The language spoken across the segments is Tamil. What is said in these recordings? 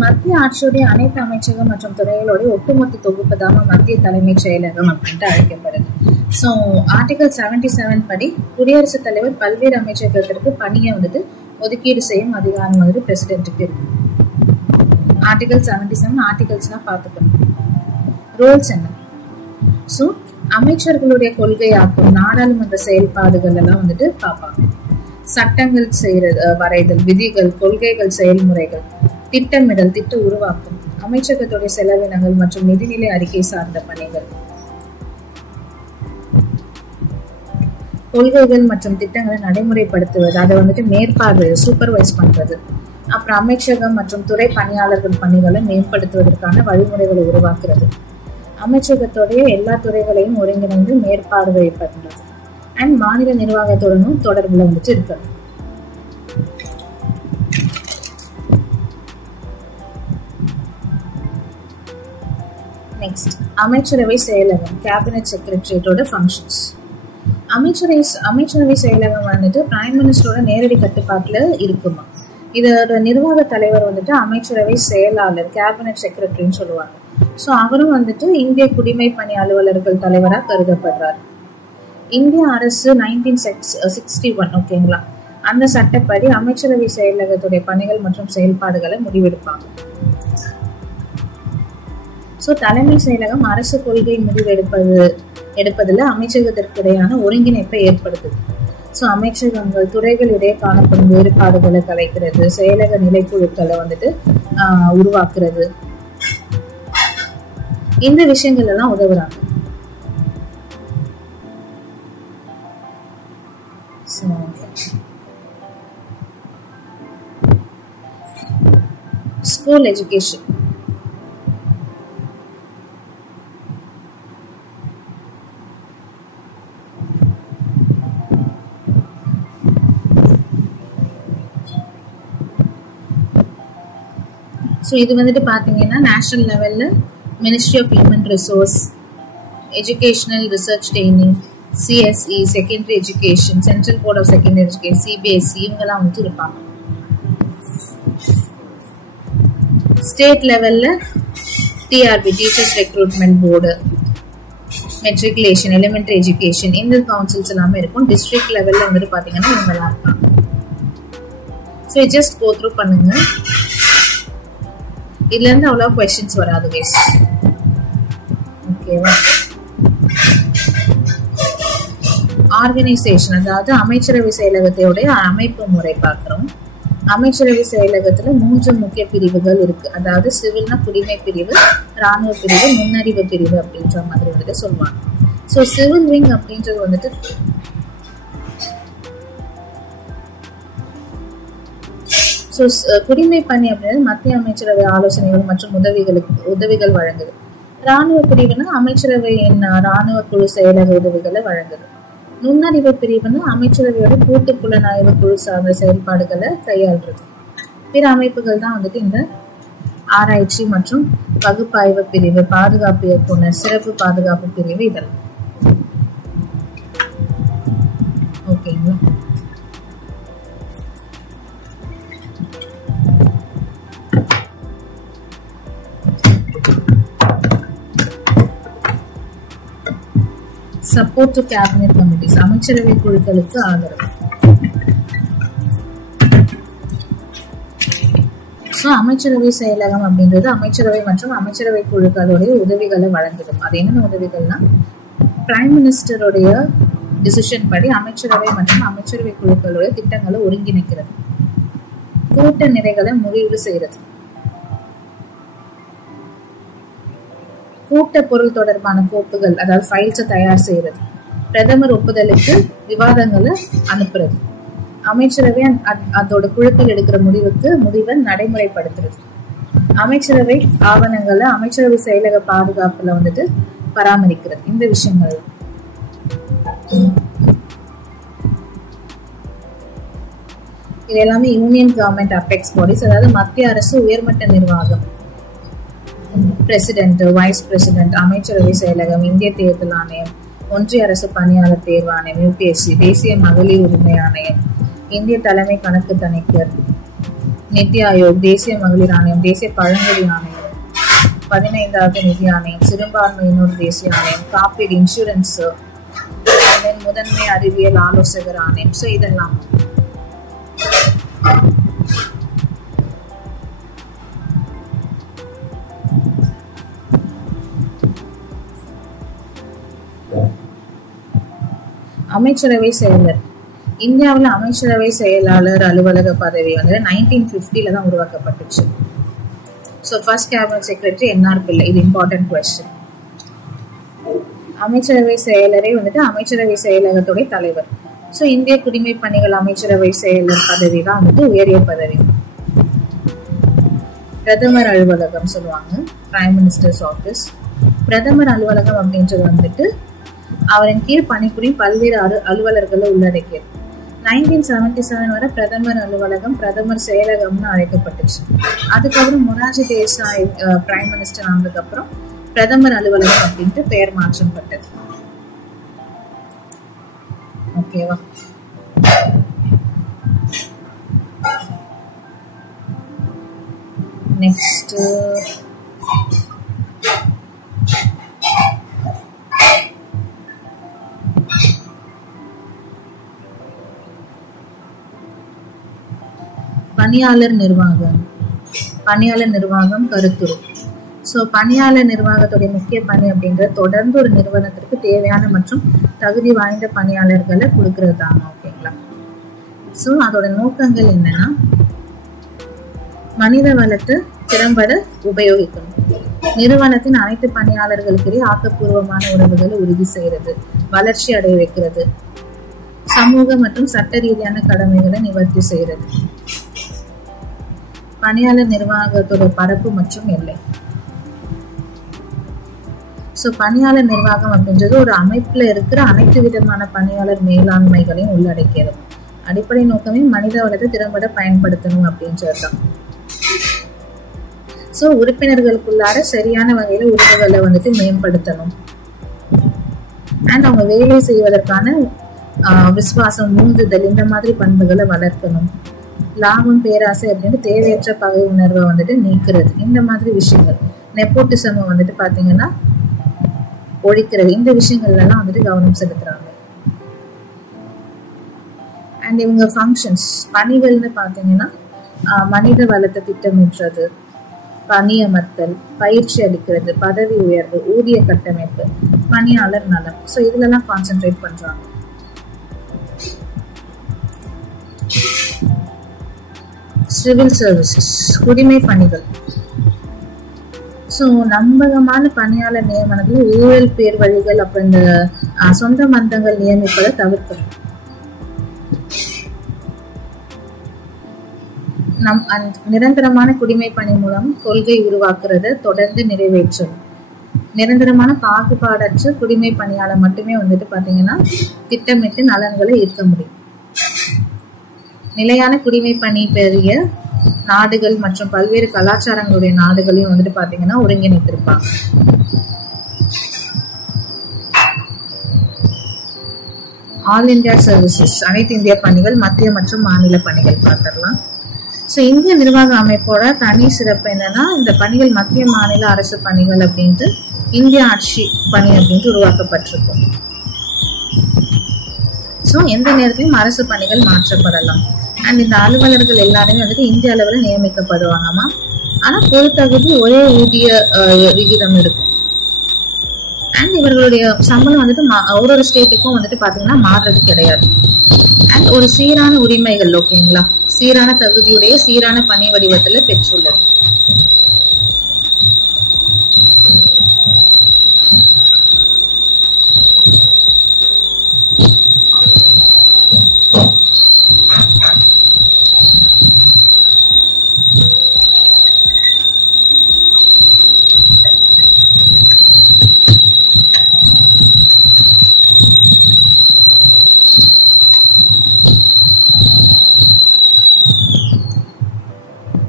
மத்திய ஆட்சியுடைய அனைத்து அமைச்சகம் மற்றும் துறைகளுடைய ஒட்டுமொத்த தொகுப்பு தான் மத்திய தலைமைச் செயலகம் அப்படின்ட்டு அழைக்கப்படுது. ஸோ ஆர்டிகல் 77 படி குடியரசுத் தலைவர் பல்வேறு அமைச்சகத்திற்கு பணியை ஒதுக்கீடு செய்யும் அதிகாரம் பிரசிடென்ட்டுக்கு இருக்கு. ஆர்டிகல் 77 ஆர்டிகல்ஸ்லாம் பார்த்துக்கணும். ரோல்ஸ் என்ன? ஸோ அமைச்சர்களுடைய கொள்கையாக்கும் நாடாளுமன்ற செயல்பாடுகள் எல்லாம் பார்ப்பாங்க. சட்டங்கள் செய்யறது, வரைதல், விதிகள், கொள்கைகள், செயல்முறைகள், திட்டமிடல், திட்ட உருவாக்கம், அமைச்சகத்துடைய செலவினங்கள் மற்றும் நிதிநிலை அறிக்கை சார்ந்த பணிகள், கொள்கைகள் மற்றும் திட்டங்களை நடைமுறைப்படுத்துவது, அதை மேற்பார்வை சூப்பர்வைஸ் பண்றது, அப்புறம் அமைச்சகம் மற்றும் துறை பணியாளர்கள் பணிகளை மேம்படுத்துவதற்கான வழிமுறைகளை உருவாக்குறது, அமைச்சகத்துடைய எல்லா துறைகளையும் ஒருங்கிணைந்து மேற்பார்வை பண்றது, அண்ட் மாநில நிர்வாகத்துடனும் தொடர்புல இருக்கிறது. நெக்ஸ்ட், அமைச்சரவை செயலகம், கேபினட் செக்ரட்டரியேட்டோட ஃபங்க்ஷன்ஸ். அமைச்சரவை செயலகம் பிரைம் மினிஸ்டரோட நேரடி கட்டுப்பாட்டுல இருக்குமா. இதோட நிர்வாக தலைவர் அமைச்சரவை செயலாளர், கேபினட் செக்ரட்டரின்னு சொல்லுவாங்க. ஸோ அவரும் இந்திய குடிமை பணி அலுவலர்கள் தலைவராக கருதப்படுறாரு. இந்திய அரசு 1961 ஓகேங்களா, அந்த சட்டப்படி அமைச்சரவை செயலகத்துடைய பணிகள் மற்றும் செயல்பாடுகளை முடிவெடுப்பாங்க. ஸோ தலைமை செயலகம் அரசு கொள்கை எடுப்பதில் அமைச்சகத்திற்கு இடையான ஒருங்கிணைப்பை ஏற்படுத்துது. ஸோ அமைச்சகங்கள் துறைகளிடையே காணப்படும் வேறுபாடுகளை கலைக்கிறது, செயலக நிலைக்குழுக்களை உருவாக்குறது, இந்த விஷயங்கள் எல்லாம் உதவுறாங்க. School education. ஸோ இது பார்த்தீங்கன்னா நேஷனல் லெவல்ல ministry of human resource, educational research training, CSE, secondary education, central board of secondary education, CBSE இவங்கெல்லாம் இருப்பாங்க. ஸ்டேட் லெவல்ல TRB, teachers recruitment board, matriculation, elementary education, இந்த கவுன்சில்ஸ் எல்லாமே இருக்கும். டிஸ்ட்ரிக்ட் லெவல்ல பாத்தீங்கன்னா இவங்கெல்லாம் இருப்பாங்க. ஸோ ஜஸ்ட் கோ த்ரூ பண்ணுங்க. இதுல இருந்து அவ்வளவு क्वेश्चंस வராது गाइस. ஓகேவா? ஆர்கனைசேஷன், அதாவது அமைச்சரவை செயலகத்தோட அமைப்பு முறை பார்க்கிறோம். அமைச்சரவை செயலகத்துல 3 முக்கிய பிரிவுகள் இருக்கு. அதாவது சிவில்னா குடிமை பிரிவு, ராணுவ பிரிவு, முன்னறிவு பிரிவு அப்படின்ற மாதிரி சொல்லுவாங்க. ஸோ சிவில் விங் அப்படின்றது குடிமை பணி அப்படின்றது மத்திய அமைச்சரவை ஆலோசனைகள் மற்றும் உதவிகள் வழங்குது. ராணுவ பிரிவுனா அமைச்சரவையின் ராணுவ குழு செயலக உதவிகளை வழங்குது. நுண்ணறிவு பிரிவுனா அமைச்சரவையோட கூட்டு புலனாய்வு குழு சார்ந்த செயல்பாடுகளை கையாள்றது. பிற அமைப்புகள் தான் இந்த ஆராய்ச்சி மற்றும் பகுப்பாய்வு பிரிவு, பாதுகாப்பு இயக்குனர், சிறப்பு பாதுகாப்பு பிரிவு, இதெல்லாம். ஓகேங்களா? சப்போர்ட் டு கேபினட் கமிட்டிஸ், அமைச்சரவை குழுக்களுக்கு ஆதரவு. அமைச்சரவை செயலகம் அப்படின்றது அமைச்சரவை மற்றும் அமைச்சரவை குழுக்களுடைய உதவிகளை வழங்குது. அது என்னென்ன உதவிகள்னா, பிரைம் மினிஸ்டருடைய டிசிஷன் படி அமைச்சரவை மற்றும் அமைச்சரவை குழுக்களுடைய திட்டங்களை ஒருங்கிணைக்கிறது, கூட்ட நிறைகளை முடிவு செய்யறது, கூட்ட பொருள் தொடர்பான கோப்புகள் அதாவது ஃபைல்ஸை தயார் செய்யறது, பிரதமர் ஒப்புதலுக்கு விவாதங்களை அனுப்புறது, அமைச்சரவை அதோட குழுக்கள் எடுக்கிற முடிவை நடைமுறைப்படுத்துறது, அமைச்சரவை ஆவணங்களை அமைச்சரவை செயலக பாதுகாப்புல பராமரிக்கிறது. இந்த விஷயங்கள் இது எல்லாமே யூனியன் கவர்மெண்ட் அபெக்ஸ் பாடிஸ், அதாவது மத்திய அரசு உயர்மட்ட நிர்வாகம், பிரசிடென்ட், வைஸ் பிரசிடென்ட், அமைச்சரவை செயலகம், இந்திய தேர்தல் ஆணையம், ஒன்றிய அரசு பணியாளர் தேர்வு ஆணையம், UPSC, தேசிய மகளிர் உரிமை ஆணையம், இந்திய தலைமை கணக்கு தணிக்கர், நித்தி ஆயோக், தேசிய மகளிர் ஆணையம், தேசிய பழங்குடி ஆணையம், 15வது நிதி ஆணையம், சிறுபான்மையினோர் தேசிய ஆணையம், காப்பீடு இன்சூரன்ஸ், முதன்மை அறிவியல் ஆலோசகர் ஆணையம். ஸோ இதெல்லாம் அமைச்சரவை செயலர். இந்தியாவில் அமைச்சரவை செயலாளர் அலுவலக பதவி வந்து 1950 தான் உருவாக்கப்பட்டுச்சு. So first cabinet secretary N R Pillai. இது இம்பார்ட்டன்ட் கொஸ்டின். அமைச்சரவை செயலரே வந்துட்டு அமைச்சரவை செயலகத்துடைய தலைவர். ஸோ இந்திய குடிமை பணிகள் அமைச்சரவை செயலர் பதவி தான் வந்துட்டு உயரிய பதவி. பிரதமர் அலுவலகம் சொல்லுவாங்க, பிரைம் மினிஸ்டர்ஸ் ஆஃபீஸ். பிரதமர் அலுவலகம் அப்படின்றது வந்துட்டு அவரின் கீழ் பணிபுரியும் பல்வேறு அலுவலர்களை உள்ளடக்கியது. 1977 வரை பிரதமர் அலுவலகம் பிரதமர் செயலகம்னு அழைக்கப்பட்டுச்சு. அதுக்கப்புறம் மொரார்ஜி தேசாய் பிரைம் மினிஸ்டர் ஆனதுக்கு அப்புறம் பிரதமர் அலுவலகம் அப்படின்ட்டு பெயர் மாற்றப்பட்டது. ஓகேவா? நெக்ஸ்ட் பணியாளர் நிர்வாகம். பணியாளர் நிர்வாகம் கருத்துரு. ஸோ பணியாளர் நிர்வாகத்துடைய முக்கிய பணி அப்படின்றது தொடர்ந்து ஒரு நிறுவனத்திற்கு தேவையான மற்றும் தகுதி வாய்ந்த பணியாளர்களை கொடுக்கறது தாங்க. ஓகேங்களா? ஸோ அதோட நோக்கங்கள் என்னன்னா, மனித வளத்தை திறம்பட உபயோகிக்கணும், நிறுவனத்தின் அனைத்து பணியாளர்களுக்கிடையே ஆக்கப்பூர்வமான உறவுகளை உறுதி செய்யறது, வளர்ச்சி அடைய வைக்கிறது, சமூக மற்றும் சட்ட ரீதியான கடமைகளை நிவர்த்தி செய்யறது. பணியாளர் நிர்வாகத்தோட பரப்பு மற்றும் எல்லை. ஸோ பணியாளர் நிர்வாகம் அப்படின்றது ஒரு அமைப்புல இருக்கிற அனைத்து விதமான பணியாளர் மேலாண்மைகளையும் உள்ளடக்கியது. அடிப்படை நோக்கமே மனித வளத்தை திறம்பட பயன்படுத்தணும் அப்படின்றதுதான். ஸோ உறுப்பினர்களுக்குள்ளார சரியான வகையில உறவுகளை வந்துட்டு மேம்படுத்தணும். அண்ட் அவங்க வேலை செய்வதற்கான விசுவாசம், மூந்துதல், இந்த மாதிரி பண்புகளை வளர்க்கணும். லாபம், பேராசை அப்படின்னு தேவையற்ற பகை உணர்வை வந்துட்டு நீக்கிறது. இந்த மாதிரி விஷயங்கள், நெப்போட்டிசம் வந்துட்டு பாத்தீங்கன்னா ஒழிக்கிறது. இந்த விஷயங்கள்ல எல்லாம் வந்துட்டு கவனம் செலுத்துறாங்க. அண்ட் இவங்க ஃபங்க்ஷன்ஸ், பணிகள்னு பாத்தீங்கன்னா மனித வளத்தை திட்டமிடுறது, பணியமர்த்தல், பயிற்சி அளிக்கிறது, பதவி உயர்வு, ஊதிய கட்டமைப்பு, பணியாளர் நலம். ஸோ இதுல எல்லாம் கான்சென்ட்ரேட் பண்றாங்க. சிவில் சர்வீசஸ், குடிமை பணிகள். ஸோ நம்பகமான பணியாளர் நியமனத்துல ஊழல், பேர் வழிகள், அப்புறம் இந்த சொந்த மந்தங்கள் நியமிப்பதை தவிர்க்கணும். நிரந்தரமான குடிமை பணி மூலம் கொள்கை உருவாக்குறத தொடர்ந்து நிறைவேற்றணும். நிரந்தரமான பாகுபாடற்ற குடிமை பணியாளர் மட்டுமே வந்துட்டு பாத்தீங்கன்னா திட்டமிட்டு நலன்களை ஈர்க்க முடியும். நிலையான குடிமை பணி பெரிய நாடுகள் மற்றும் பல்வேறு கலாச்சாரங்களுடைய நாடுகளையும் வந்துட்டு பாத்தீங்கன்னா ஒருங்கிணைத்திருப்பாங்க. ஆல் இந்தியா சர்வீசஸ், அனைத்து இந்திய பணிகள், மத்திய மற்றும் மாநில பணிகள் பார்த்திடலாம். ஸோ இந்திய நிர்வாக அமைப்போட தனி சிறப்பு என்னன்னா, இந்த பணிகள் மத்திய மாநில அரசு பணிகள் அப்படின்ட்டு இந்திய ஆட்சி பணி அப்படின்ட்டு உருவாக்கப்பட்டிருக்கும். ஸோ எந்த நேரத்திலும் அரசு பணிகள் மாற்றப்படலாம். அண்ட் இந்த அலுவலர்கள் எல்லாருமே வந்துட்டு இந்திய அளவில் நியமிக்கப்படுவாங்கம்மா. ஆனா பொது தகுதி ஒரே ஊதிய விகிதம் இருக்கும். அண்ட் இவர்களுடைய சம்பளம் வந்துட்டு ஒரு ஸ்டேட்டுக்கும் வந்துட்டு பாத்தீங்கன்னா மாறுறது கிடையாது. அண்ட் ஒரு சீரான உரிமைகள், ஓகேங்களா, சீரான தகுதியுடைய சீரான பணி வடிவத்துல பெற்றுள்ளது.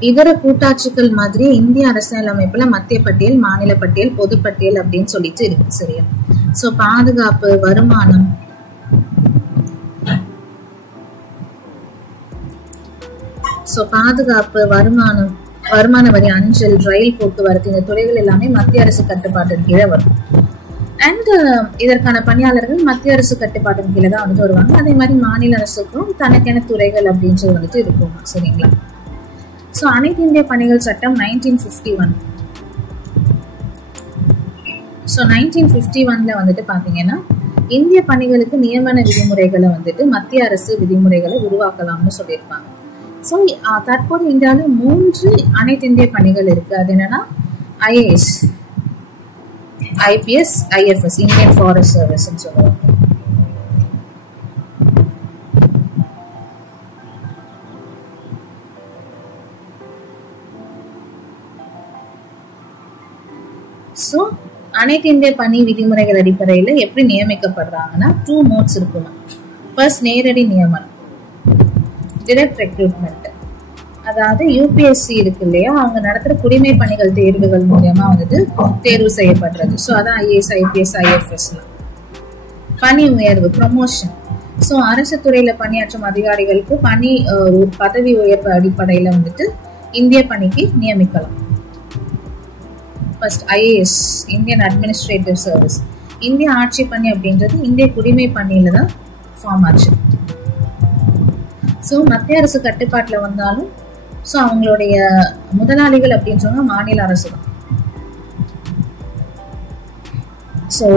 இதர கூட்டாட்சிகள் மாதிரி இந்திய அரசியலமைப்புல மத்திய பட்டியல், மாநில பட்டியல், பொது பட்டியல் அப்படின்னு சொல்லிட்டு இருக்கு. சரியா? சோ பாதுகாப்பு, வருமானம், ஸோ பாதுகாப்பு, வருமான வரி, அஞ்சல், ரயில் போக்குவரத்து இந்த துறைகள் எல்லாமே மத்திய அரசு கட்டுப்பாட்டின் கீழே வரும். அண்ட் இதற்கான பணியாளர்கள் மத்திய அரசு கட்டுப்பாட்டின் கீழே தான் வந்துட்டு வருவாங்க. அதே மாதிரி மாநில அரசுக்கும் தனக்கென துறைகள் அப்படின்றது வந்துட்டு இருக்கும். சரிங்களா? ஸோ அனைத்து இந்திய பணிகள் சட்டம் 1951. ஸோ 1951ல வந்துட்டு பாத்தீங்கன்னா இந்திய பணிகளுக்கு நியமன விதிமுறைகளை வந்துட்டு மத்திய அரசு விதிமுறைகளை உருவாக்கலாம்னு சொல்லியிருப்பாங்க. ஸோ தற்போது இந்தியாவில் 3 அனைத்து இந்திய பணிகள் இருக்கு. அது என்னன்னா IAS, IPS, IFS, Indian forest சர்வீஸ்ன்னு சொல்லுவாங்க. ஸோ அனைத்து இந்திய பணி விதிமுறைகள் அடிப்படையில் எப்படி நியமிக்கப்படுறாங்கன்னா 2 மோட்ஸ் இருக்குமா. ஃபர்ஸ்ட் நேரடி நியமனம், டிரெக்ட் ரெக்ரூட்மெண்ட். அதாவது UPSC இருக்கு இல்லையா, அவங்க நடத்துற குடிமை பணிகள் தேர்வுகள் மூலமா வந்துட்டு தேர்வு செய்யப்படுறது. ஸோ அதான் IAS, IPS, IFS. பணி உயர்வு, ப்ரமோஷன். ஸோ அரசு துறையில பணியாற்றும் அதிகாரிகளுக்கு பதவி உயர்வு அடிப்படையில வந்துட்டு இந்திய பணிக்கு நியமிக்கலாம். First IAS, Indian administrative service. இந்திய ஆட்சி பணி அப்படின்றது இந்திய குடிமை பணியில தான் ஃபார்ம் ஆச்சு. ஸோ மத்திய அரசு கட்டுப்பாட்டில் வந்தாலும் ஸோ அவங்களுடைய முதலாளிகள் அப்படின்னு சொன்னா மாநில அரசு தான். ஸோ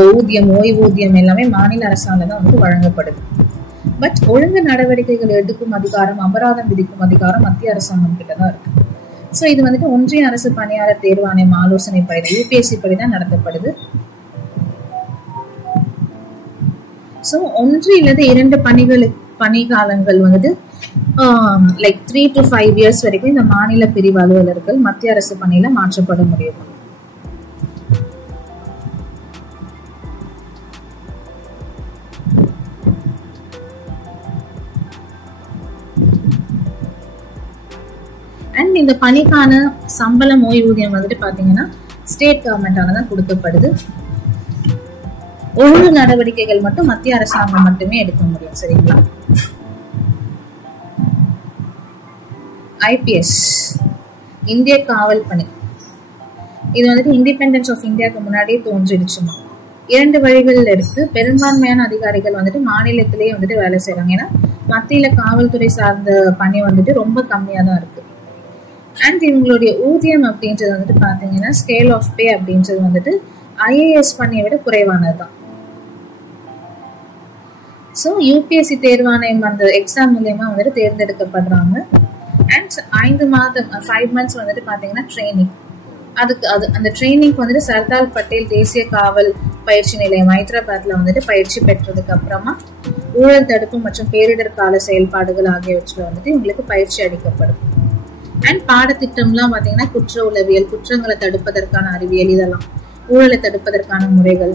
ஓய்வூதியம் எல்லாமே மாநில அரசால தான் வந்து வழங்கப்படுது. பட் ஒழுங்கு நடவடிக்கைகள் எடுக்கும் அதிகாரம், அபராதம் விதிக்கும் அதிகாரம் மத்திய அரசாங்கம் கிட்டதான் இருக்கு. ஸோ இது வந்துட்டு ஒன்றிய அரசு பணியாளர் தேர்வாணையம் ஆலோசனை படி UPSC படி தான் நடத்தப்படுது. ஸோ 1 அல்லது 2 பணிகாலங்கள் வந்துட்டு லைக் 3 to 5 years வரைக்கும் இந்த மாநில பிரிவு அலுவலர்கள் மத்திய அரசு பணியில மாற்றப்பட முடியும். அண்ட் இந்த பணிக்கான சம்பளம், ஓய்வூதியம் வந்துட்டு பாத்தீங்கன்னா ஸ்டேட் கவர்மெண்டால தான் கொடுக்கப்படுது. ஒழுங்கு நடவடிக்கைகள் மட்டும் மத்திய அரசாங்கம் மட்டுமே எடுக்க முடியும். சரிங்களா? IPS, இந்திய காவல் பணி. இது வந்துட்டு இண்டிபெண்டன்ஸ் ஆஃப் இந்தியாவுக்கு முன்னாடியே தோன்றிடுச்சுமா. 2 வழிகள் இருக்கு. பெரும்பான்மையான அதிகாரிகள் வந்துட்டு மாநிலத்திலேயே வந்துட்டு வேலை செய்யறாங்க. ஏன்னா மத்தியில காவல்துறை சார்ந்த பணி வந்துட்டு ரொம்ப கம்மியா தான் இருக்கு. அண்ட் இவங்களுடைய ஊதியம் அப்படின்றது வந்துட்டு பாத்தீங்கன்னா ஸ்கேல் ஆஃப் பே அப்படின்றது வந்துட்டு IAS பணியை விட குறைவானதுதான். ஸோ UPSC தேர்வாணையம் அந்த எக்ஸாம் மூலயமா வந்துட்டு தேர்ந்தெடுக்கப்படுறாங்க. அண்ட் 5 months வந்துட்டு பாத்தீங்கன்னா ட்ரைனிங். அந்த ட்ரைனிங் வந்துட்டு சர்தார் பட்டேல் தேசிய காவல் பயிற்சி நிலையம் ஹைதராபாத்ல வந்துட்டு பயிற்சி பெற்றதுக்கு அப்புறமா ஊழல் தடுப்பு மற்றும் பேரிடர் கால செயல்பாடுகள் ஆகியவற்றில் வந்துட்டு இவங்களுக்கு பயிற்சி அளிக்கப்படும். அண்ட் பாடத்திட்டம்லாம் பாத்தீங்கன்னா குற்ற உளவியல், குற்றங்களை தடுப்பதற்கான அறிவியல், இதெல்லாம் ஊழலை தடுப்பதற்கான முறைகள்,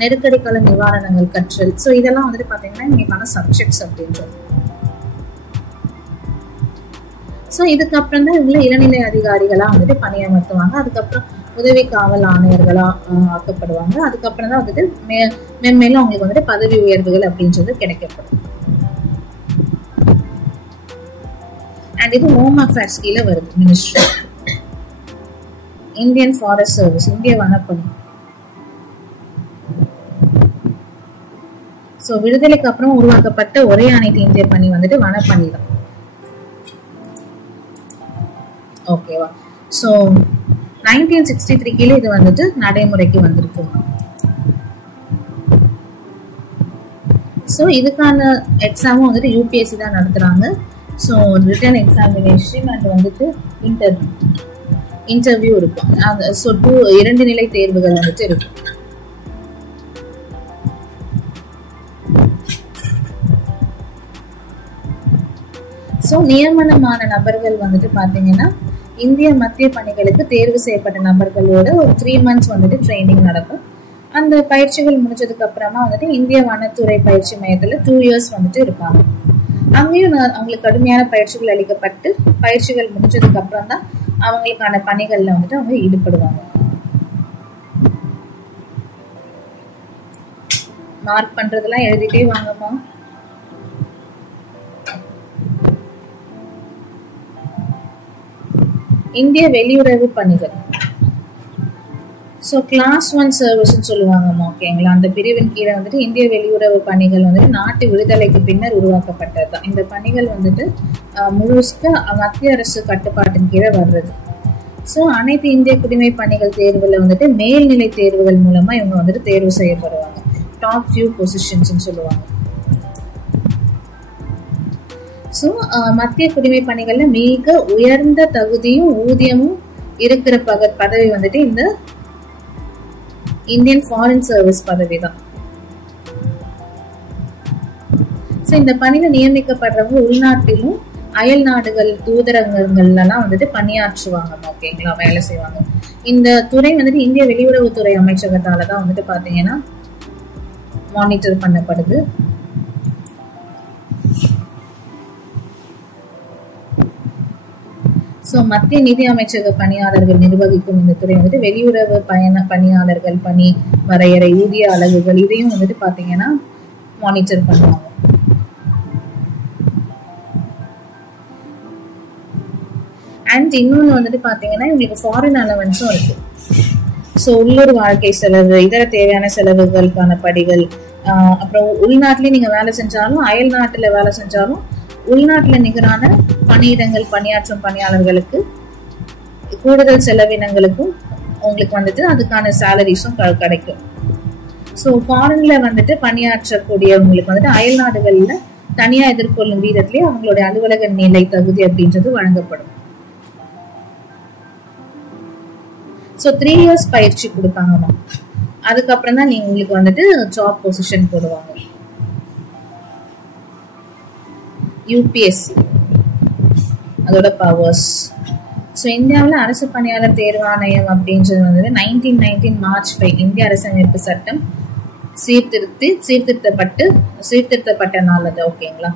நெருக்கடி கால நிவாரணங்கள் கற்றல். ஸோ இதெல்லாம் வந்துட்டு பாத்தீங்கன்னா இன்னைக்கான சப்ஜெக்ட்ஸ் அப்படின்றது. ஸோ இதுக்கப்புறம் தான் இவங்க இளநிலை அதிகாரிகளா வந்துட்டு பணியமர்த்துவாங்க. அதுக்கப்புறம் உதவி காவல் ஆணையர்களா ஆக்கப்படுவாங்க. அதுக்கப்புறம் தான் வந்துட்டு மேன்மேலும் அவங்களுக்கு வந்துட்டு பதவி உயர்வுகள் அப்படின்றது கிடைக்கப்படும். அண்ட் இது ஹோம் அஃபேர்ஸ் கீழே வருது. மினிஸ்ட்ரி, இந்தியன் ஃபாரஸ்ட் சர்வீஸ், இந்திய வனப்பணி. ஸோ விடுதலைக்கு அப்புறம் உருவாக்கப்பட்ட ஒரே அனைத்து இந்திய பணி வந்துட்டு வனப்பணி தான். ஓகேவா? ஸோ 1963 கீழே இது வந்துட்டு நடைமுறைக்கு வந்திருக்கு. ஸோ இதுக்கான எக்ஸாமும் வந்துட்டு UPSC தான் நடத்துறாங்க. ஸோ ரிட்டன் எக்ஸாமினேஷன் அண்ட் வந்துட்டு இன்டர்வியூ இருக்கும். ஸோ 2 நிலை தேர்வுகள் வந்துட்டு இருக்கும். ஸோ நியமனமான நபர்கள் வந்துட்டு பாத்தீங்கன்னா இந்திய மத்திய பணிகளுக்கு தேர்வு செய்யப்பட்ட நபர்களோட ஒரு 3 months வந்துட்டு ட்ரைனிங் நடக்கும். அந்த பயிற்சிகள் முடிஞ்சதுக்கு அப்புறமா வந்துட்டு இந்திய வனத்துறை பயிற்சி மையத்துல 2 years வந்துட்டு இருப்பாங்க. அங்கேயும் அவங்களுக்கு கடுமையான பயிற்சிகள் அளிக்கப்பட்டு பயிற்சிகள் முடிஞ்சதுக்கு அப்புறம் தான் அவங்களுக்கான பணிகள்ல வந்துட்டு அவங்க ஈடுபடுவாங்க. மார்க் பண்றதெல்லாம் எழுதிட்டே வாங்கம்மா. இந்திய வெளியுறவு பணிகள். ஸோ கிளாஸ் 1 சர்வீஸ்ன்னு சொல்லுவாங்கம்மா, ஓகேங்களா. அந்த பிரிவின் கீழே வந்துட்டு இந்திய வெளியுறவு பணிகள் வந்துட்டு நாட்டு விடுதலைக்கு பின்னர் உருவாக்கப்பட்டது தான். இந்த பணிகள் வந்துட்டு முழுக்க மத்திய அரசு கட்டுப்பாட்டின் கீழே வர்றது. ஸோ அனைத்து இந்திய குடிமை பணிகள் தேர்வுல வந்துட்டு மேல்நிலை தேர்வுகள் மூலமா இவங்க வந்துட்டு தேர்வு செய்யப்படுவாங்க. டாப் ஃபியூ பொசிஷன்ஸ் சொல்லுவாங்க. ஸோ மத்திய குடிமை பணிகள்ல மிக உயர்ந்த தகுதியும் ஊதியமும் இருக்கிற பதவி வந்துட்டு இந்த இந்தியன் ஃபாரின் சர்வீஸ் பதவி தான். ஸோ இந்த பணியில நியமிக்கப்படுறவங்க உள்நாட்டிலும் அயல் நாடுகள் தூதரகங்கள்லாம் வந்துட்டு பணியாற்றுவாங்க, ஓகேங்களா, வேலை செய்வாங்க. இந்த துறை வந்துட்டு இந்திய வெளியுறவுத்துறை அமைச்சகத்தால தான் வந்துட்டு பாத்தீங்கன்னா மானிட்டர் பண்ணப்படுது. ஸோ மத்திய நிதி அமைச்சக பணியாளர்கள் நிர்வகிக்கும் இந்த துறை வந்துட்டு வெளியுறவு பணியாளர்கள் பணி வரையறை, ஊதிய அலகுகள் இதையும் வந்துட்டு பாத்தீங்கன்னா மானிட்டர் பண்ணுவாங்க. அண்ட் இன்னொன்று வந்துட்டு பாத்தீங்கன்னா இவங்களுக்கு ஃபாரின் அலவன்ஸும் இருக்கு. ஸோ உள்ளூர் வாழ்க்கை செலவு, இதர தேவையான செலவுகளுக்கான படிகள், அப்புறம் உள்நாட்டிலேயே நீங்க வேலை செஞ்சாலும் அயல் நாட்டுல வேலை செஞ்சாலும் உள்நாட்டுல நிகரான பணியிடங்கள் பணியாற்றும் பணியாளர்களுக்கு கூடுதல் செலவினங்களுக்கும் உங்களுக்கு வந்துட்டு அதுக்கான சேலரிஸும் கிடைக்கும். ஸோ ஃபாரின்ல வந்துட்டு பணியாற்றக்கூடியவங்களுக்கு வந்துட்டு அயல் நாடுகள்ல தனியா எதிர்கொள்ளும் வீதத்திலேயே அவங்களுடைய அலுவலக நிலை தகுதி அப்படின்றது வழங்கப்படும். ஸோ 3 years பயிற்சி கொடுப்பாங்கம்மா. அதுக்கப்புறம் தான் நீங்க உங்களுக்கு வந்துட்டு ஜாப் பொசிஷன் போடுவாங்க. யூபிஎஸ்சி அதோட பவர்ஸ். ஸோ இந்தியாவில் அரசு பணியாளர் தேர்வாணையம் அப்படின்றது வந்துட்டு 1919 March 5 இந்திய அரசமைப்பு சட்டம் சீர்திருத்தப்பட்ட நாள் அது, ஓகேங்களா.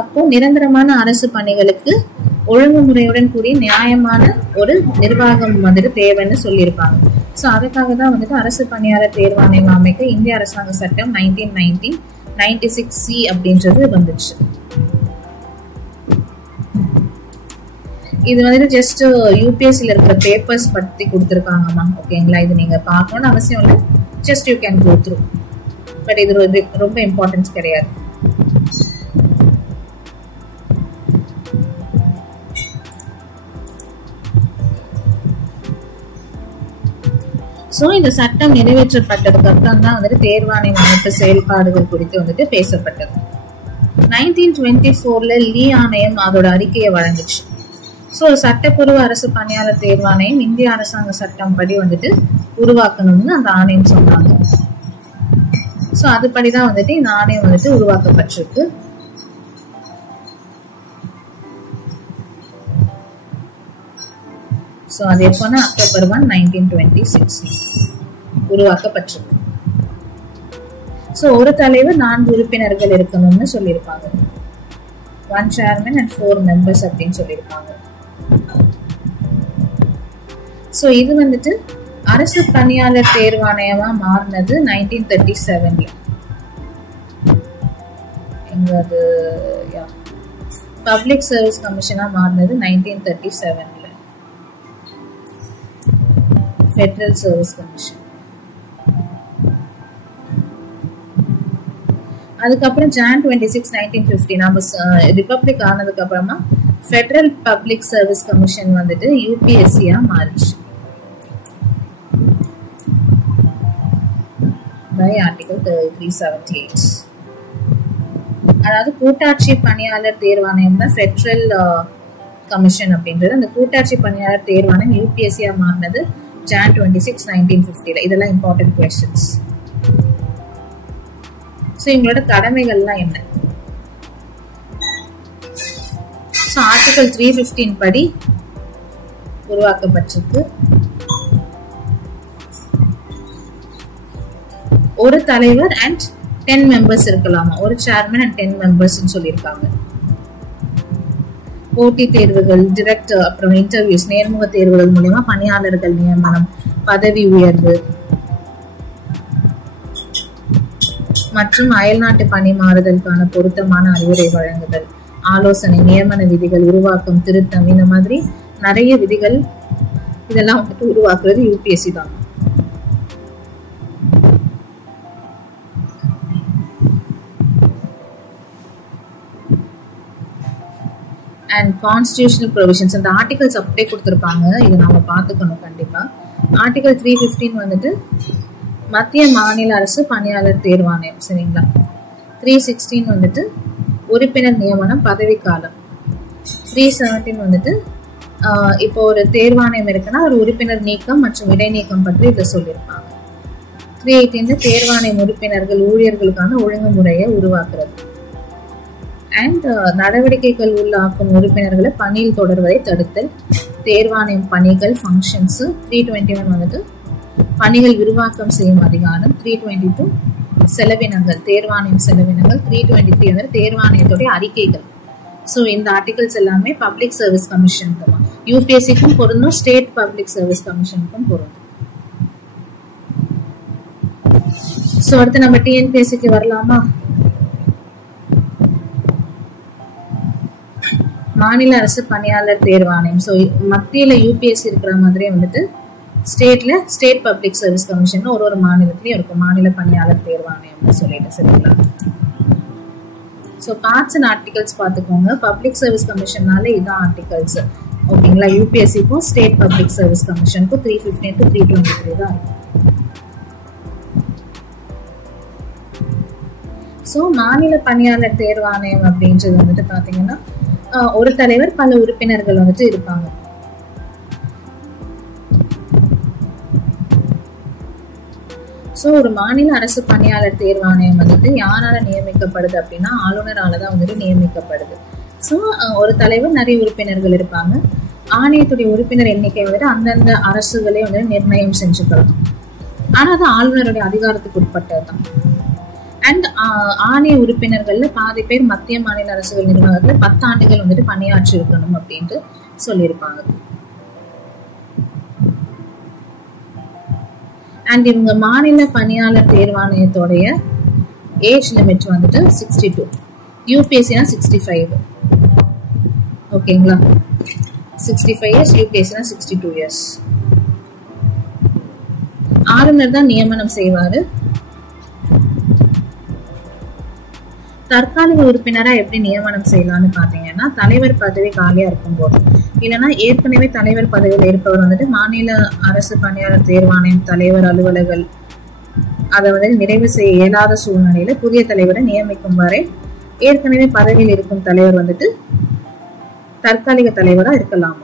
அப்போ நிரந்தரமான அரசு பணிகளுக்கு ஒழுங்குமுறையுடன் கூடிய நியாயமான ஒரு நிர்வாகம் வந்துட்டு தேவைன்னு சொல்லியிருப்பாங்க. ஸோ அதுக்காக தான் வந்துட்டு அரசு பணியாளர் தேர்வாணையம் அமைக்க இந்திய அரசாங்க சட்டம் 1996C அப்படின்றது வந்துச்சு. இது வந்துட்டு ஜஸ்ட் யூபிஎஸ்சில இருக்கிற பேப்பர்ஸ் பத்தி கொடுத்துருக்காங்கம்மா, ஓகேங்களா. இது நீங்க பார்க்கணும்னு அவசியம் இல்லை, just you can go through. But இது ரொம்ப இம்பார்ட்டன்ஸ் கிடையாது. ஸோ இந்த சட்டம் நிறைவேற்றப்பட்டதுக்கு அப்புறம் தான் வந்துட்டு தேர்வாணையம் அமைப்பு செயல்பாடுகள் குறித்து வந்துட்டு பேசப்பட்டது. 1924 லீ ஆணையம் அதோட அறிக்கையை வழங்குச்சு. ஸோ சட்டப்பூர்வ அரசு பணியாளர் தேர்வாணையம் இந்திய அரசாங்க சட்டம் படி வந்துட்டு உருவாக்கணும்னு அந்த ஆணையம் சொன்னாங்க. ஸோ அதுபடிதான் வந்துட்டு இந்த ஆணையம் வந்துட்டு உருவாக்கப்பட்டிருக்கு. ஸோ அது எப்போனா October 1, 1926 உருவாக்கப்பட்டிருக்கு. ஸோ ஒரு தலைவர் 4 உறுப்பினர்கள் இருக்கணும்னு சொல்லியிருப்பாங்க. 1 chairman and 4 members அப்படின்னு சொல்லியிருப்பாங்க. ஸோ இது வந்துட்டு அரசு பணியாளர் தேர்வாணையமா மாறினது 1937. எங்க அது பப்ளிக் சர்வீஸ் கமிஷனா மாறினது 1937. Federal service commission. அதுக்கப்புறம் Jan 26, 1950 நம்ம ரிபப்ளிக் ஆனதுக்கு அப்புறமா ஃபெடரல் பப்ளிக் சர்வீஸ் கமிஷன் வந்துட்டு யூபிஎஸ்சியா மாறிச்சு பை ஆர்டிகல் 378. அதாவது கூட்டாட்சி பணியாளர் தேர்வாணையம் தான் ஃபெடரல் கமிஷன் அப்படின்றது. அந்த கூட்டாட்சி பணியாளர் தேர்வாணையம் யூபிஎஸ்சியா மாறினது Jan 26, 1950. இதெல்லாம் இம்பார்ட்டன்ட் கொஸ்டின்ஸ். ஸோ எங்களோட கடமைகள்லாம் என்ன? ஸோ ஆர்டிகல் 315 படி உருவாக்கப்பட்டிருக்கு. ஒரு தலைவர் அண்ட் 10 members இருக்கலாமா, ஒரு சேர்மன் அண்ட் 10 members சொல்லியிருக்காங்க. போட்டி தேர்வுகள், டிரெக்ட், அப்புறம் இன்டர்வியூஸ், நேர்முக தேர்வுகள் மூலமா பணியாளர்கள் நியமனம், பதவி உயர்வு மற்றும் அயல்நாட்டு பணி மாறுதலுக்கான பொருத்தமான அறிவுரை வழங்குதல், ஆலோசனை, நியமன விதிகள் உருவாக்கம், திருத்தம், இந்த மாதிரி நிறைய விதிகள் இதெல்லாம் வந்துட்டு உருவாக்குறது யூபிஎஸ்சி தான். அண்ட் கான்ஸ்டிடியூஷனல் ப்ரொவிஷன்ஸ், இந்த ஆர்டிகல்ஸ் அப்படியே கொடுத்துருப்பாங்க, இதை நாம பார்த்துக்கணும் கண்டிப்பா. ஆர்டிகல் 315 வந்துட்டு மத்திய மாநில அரசு பணியாளர் தேர்வாணையம், சரிங்களா. 316 வந்துட்டு உறுப்பினர் நியமனம், பதவிக்காலம். 317 வந்துட்டு இப்போ ஒரு தேர்வாணையம் இருக்குன்னா ஒரு உறுப்பினர் நீக்கம் மற்றும் இடைநீக்கம் பற்றி இதை சொல்லியிருப்பாங்க. 318 தேர்வாணையம் உறுப்பினர்கள் ஊழியர்களுக்கான ஒழுங்குமுறையை உருவாக்குறது. அண்ட் நடவடிக்கைகள் உள்ளாக்கும் உறுப்பினர்களை பணியில் தொடர்வதை தடுத்தல், தேர்வாணையம் பணிகள், ஃபங்க்ஷன்ஸ். 321 வந்துட்டு பணிகள் விரிவாக்கம் செய்யும் அதிகாரம். 322 செலவினங்கள், தேர்வாணையம் செலவினங்கள். 323 வந்து தேர்வாணையத்துடைய அறிக்கைகள். ஸோ இந்த ஆர்டிகல்ஸ் எல்லாமே பப்ளிக் சர்வீஸ் கமிஷனுக்கு, யூபிஎஸ்சிக்கும் பொருந்தும், ஸ்டேட் பப்ளிக் சர்வீஸ் கமிஷனுக்கும் பொருந்தும். ஸோ அடுத்து நம்ம டிஎன்பிஎஸ்சிக்கு வரலாமா. மாநில அரசு பணியாளர் தேர்வாணையம். ஸோ மத்தியில யூபிஎஸ்சி இருக்கிற மாதிரியே வந்துட்டு ஸ்டேட்ல ஸ்டேட் பப்ளிக் சர்வீஸ் கமிஷன் ஒரு மாநிலத்திலயும் இருக்கும் மாநில பணியாளர் தேர்வாணையம்னு சொல்லிட்டு, சரிங்களா. ஸோ பார்ட்ஸ் அண்ட் ஆர்டிகல்ஸ் பார்த்துக்கோங்க. பப்ளிக் சர்வீஸ் கமிஷன்னால இதான் ஆர்டிகல்ஸ், ஓகேங்களா. யூபிஎஸ்சிக்கும் ஸ்டேட் பப்ளிக் சர்வீஸ் கமிஷனுக்கும் 315 to 323 தான் இருக்கும். ஸோ மாநில பணியாளர் தேர்வாணையம் அப்படின்றது வந்துட்டு பாத்தீங்கன்னா ஒரு தலைவர், பல உறுப்பினர்கள் வந்துட்டு இருப்பாங்க. ஸோ ஒரு மாநில அரசு பணியாளர் தேர்வாணையம் வந்துட்டு யாரால நியமிக்கப்படுது அப்படின்னா ஆளுநரால தான் வந்துட்டு நியமிக்கப்படுது. ஸோ ஒரு தலைவர், நிறைய உறுப்பினர்கள் இருப்பாங்க. ஆணையத்துடைய உறுப்பினர் எண்ணிக்கை வந்துட்டு அந்தந்த அரசுகளே வந்துட்டு நிர்ணயம் செஞ்சுக்கலாம். ஆனா அது ஆளுநருடைய அதிகாரத்துக்கு உட்பட்டது தான். அண்ட் ஆணைய உறுப்பினர்கள்ல பாதி பேர் மத்திய மாநில அரசுகள் நிர்வாகத்துல 10 ஆண்டுகள் வந்துட்டு பணியாற்றி இருக்கணும் அப்படின்ட்டு சொல்லியிருப்பாங்க. அண்ட் இவங்க மாநில பணியாளர் தேர்வாணையத்தோடைய ஏஜ் லிமிட் வந்துட்டு 62, யூபிஎஸ்சினா 65, ஓகேங்களா. 65 இயர்ஸ், யூபிஎஸ்சினா 62 இயர்ஸ். ஆளுநர் தான் நியமனம் செய்வாரு. தற்காலிக உறுப்பினரா எப்படி நியமனம் செய்யலாம்னு பாத்தீங்கன்னா, தலைவர் பதவி காலியா இருக்கும் போது, இல்லைன்னா ஏற்கனவே தலைவர் பதவியில் இருப்பவர் வந்துட்டு மாநில அரசு பணியாளர் தேர்வாணையம் தலைவர் அலுவலர்கள் அதை வந்து நிறைவு செய்ய இயலாத சூழ்நிலையில புதிய தலைவரை நியமிக்கும் வரை ஏற்கனவே பதவியில் இருக்கும் தலைவர் வந்துட்டு தற்காலிக தலைவரா இருக்கலாம்.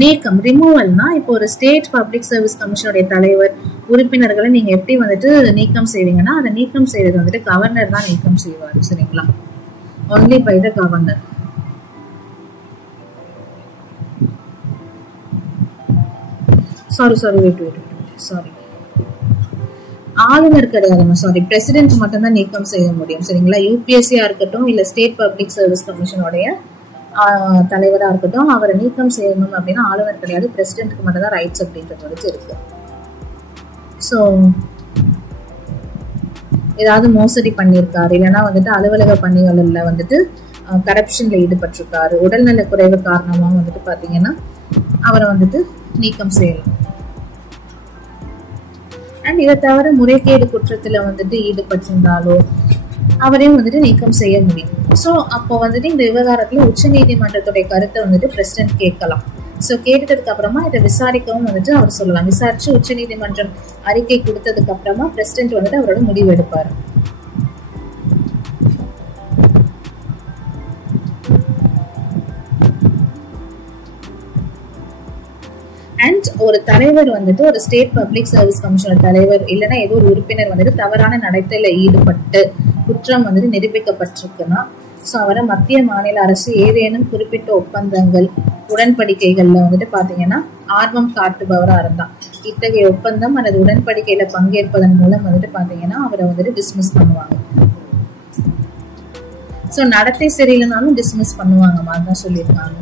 நீக்கம், ரிமூவல்னா இப்போ ஒரு ஸ்டேட் பப்ளிக் சர்வீஸ் கமிஷனுடைய தலைவர் உறுப்பினர்களை நீங்க எப்படி வந்துட்டு நீக்கம் செய்வீங்கன்னா, அதை நீக்கம் செய்யறது வந்துட்டு கவர்னர் தான் நீக்கம் செய்வாரு, சரிங்களா. Only by the governor. Sorry ஆளுநர் கிடையாதுமா, சாரி, பிரசிடென்ட் மட்டும் தான் நீக்கம் செய்ய முடியும், சரிங்களா. யூபிஎஸ்சியா இருக்கட்டும் இல்ல ஸ்டேட் பப்ளிக் சர்வீஸ் கமிஷனுடைய தலைவரா இருக்கட்டும், அவரை நீக்கம் செய்யணும் அப்படின்னா ஆளுநர் கிடையாது, பிரசிடென்ட்க்கு மட்டும் தான் ரைட்ஸ் அப்படின்றது வந்துட்டு இருக்கு. ஸோ ஏதாவது மோசடி பண்ணியிருக்காரு, இல்லைன்னா வந்துட்டு அலுவலக பணிகள்ல வந்துட்டு கரப்ஷன்ல ஈடுபட்டிருக்காரு, உடல்நல குறைவு காரணமா வந்துட்டு பாத்தீங்கன்னா அவரை வந்துட்டு நீக்கம் செய்யலாம். அண்ட் இதை தவிர முறைகேடு குற்றத்துல வந்துட்டு ஈடுபட்டிருந்தாலோ அவரையும் வந்துட்டு நீக்கம் செய்ய முடியும். ஸோ அப்போ வந்துட்டு இந்த விவகாரத்துல உச்ச நீதிமன்றத்துடைய கருத்தை வந்துட்டு பிரசிடென்ட் கேட்கலாம். ஸோ கேட்டதுக்கு அப்புறமா இதை விசாரிக்கவும் வந்துட்டு அவர் சொல்லலாம். விசாரிச்சு உச்ச நீதிமன்றம் அறிக்கை கொடுத்ததுக்கு அப்புறமா பிரசிடென்ட் வந்துட்டு அவரோட முடிவு எடுப்பாரு. அண்ட் ஒரு தலைவர் வந்துட்டு ஒரு ஸ்டேட் பப்ளிக் சர்வீஸ் கமிஷனர் தலைவர் இல்லைன்னா ஏதோ ஒரு உறுப்பினர் வந்துட்டு தவறான நடத்தையில ஈடுபட்டு குற்றம் வந்துட்டு நிரூபிக்கப்பட்டிருக்குன்னா, ஸோ அவரை மத்திய மாநில அரசு ஏதேனும் குறிப்பிட்ட ஒப்பந்தங்கள் உடன்படிக்கைகள்ல வந்துட்டு பாத்தீங்கன்னா ஆர்வம் காட்டுபவரா இருந்தா, இத்தகைய ஒப்பந்தம் அல்லது உடன்படிக்கையில பங்கேற்பதன் மூலம் வந்துட்டு பாத்தீங்கன்னா அவரை வந்துட்டு டிஸ்மிஸ் பண்ணுவாங்க. ஸோ நடத்தை சரியில்லைனாலும் டிஸ்மிஸ் பண்ணுவாங்க தான் சொல்லியிருக்காங்க.